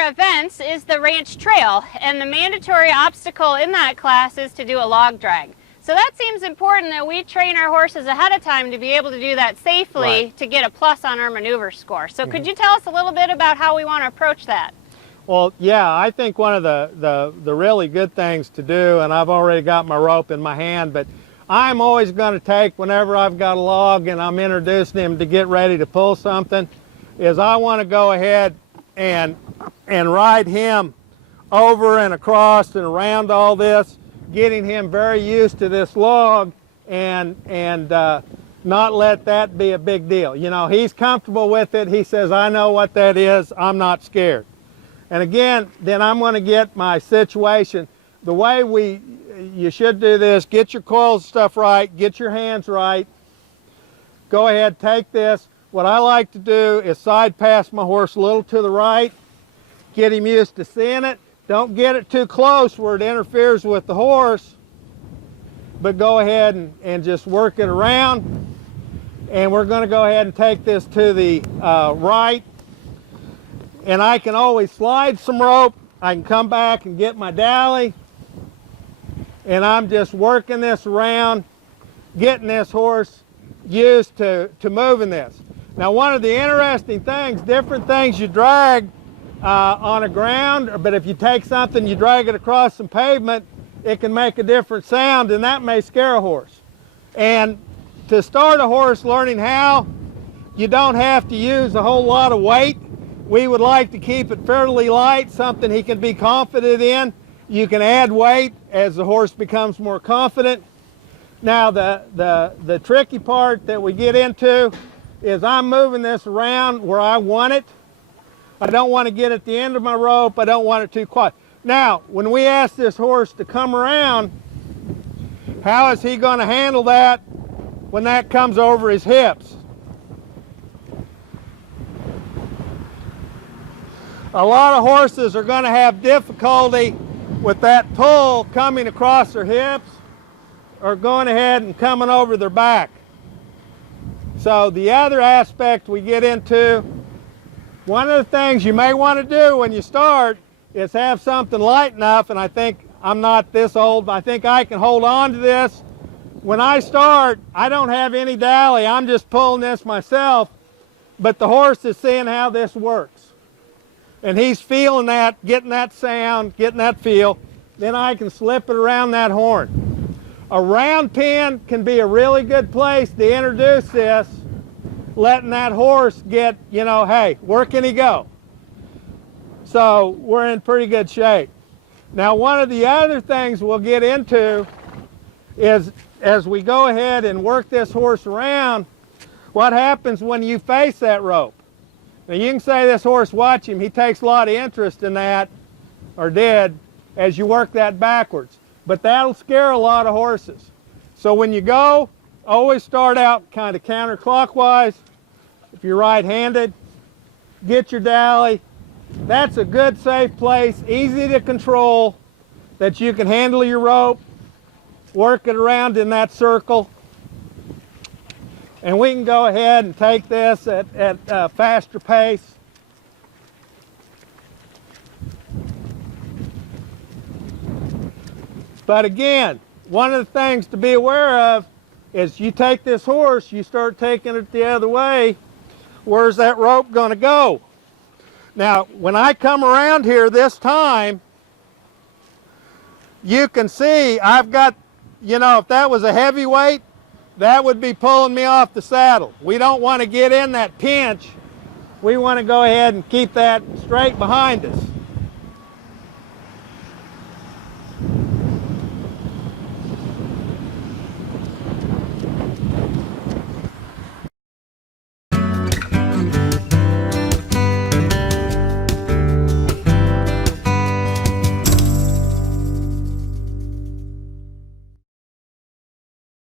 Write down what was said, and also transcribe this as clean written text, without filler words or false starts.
our events is the ranch trail, and the mandatory obstacle in that class is to do a log drag. So that seems important that we train our horses ahead of time to be able to do that safely to get a plus on our maneuver score. So could you tell us a little bit about how we want to approach that? Well, yeah, I think one of the really good things to do, and I've already got my rope in my hand, but I'm always going to take, whenever I've got a log and I'm introducing him to get ready to pull something, is I want to go ahead and ride him over and across and around all this, getting him very used to this log and not let that be a big deal. You know, he's comfortable with it. He says, I know what that is. I'm not scared. And again, then I'm going to get my situation. The way you should do this, get your coils stuff right, get your hands right. Go ahead, take this. What I like to do is side pass my horse a little to the right, get him used to seeing it. Don't get it too close where it interferes with the horse, but go ahead and just work it around. And we're going to go ahead and take this to the right. And I can always slide some rope. I can come back and get my dolly. And I'm just working this around, getting this horse used to moving this. Now, one of the interesting things, different things you drag on the ground, but if you take something, you drag it across some pavement, it can make a different sound, and that may scare a horse. And to start a horse learning how, you don't have to use a whole lot of weight. We would like to keep it fairly light, something he can be confident in. You can add weight as the horse becomes more confident. Now, the tricky part that we get into is I'm moving this around where I want it. I don't want to get at the end of my rope. I don't want it too quiet. Now, when we ask this horse to come around, how is he going to handle that when that comes over his hips? A lot of horses are going to have difficulty with that pull coming across their hips or going ahead and coming over their back. So the other aspect we get into, one of the things you may want to do when you start is have something light enough, and I think I'm not this old, but I think I can hold on to this. When I start, I don't have any dolly. I'm just pulling this myself, but the horse is seeing how this works. And he's feeling that, getting that sound, getting that feel. Then I can slip it around that horn. A round pin can be a really good place to introduce this, letting that horse get, you know, hey, where can he go? So we're in pretty good shape. Now, one of the other things we'll get into is as we go ahead and work this horse around, what happens when you face that rope? Now, you can say this horse, watch him, he takes a lot of interest in that, or did, as you work that backwards. But that'll scare a lot of horses. So when you go, always start out kind of counterclockwise. If you're right-handed, get your dolly. That's a good, safe place, easy to control, that you can handle your rope, work it around in that circle. And we can go ahead and take this at a faster pace. But again, one of the things to be aware of is you take this horse, you start taking it the other way, where's that rope going to go? Now, when I come around here this time, you can see I've got, you know, if that was a heavy weight, that would be pulling me off the saddle. We don't want to get in that pinch. We want to go ahead and keep that straight behind us.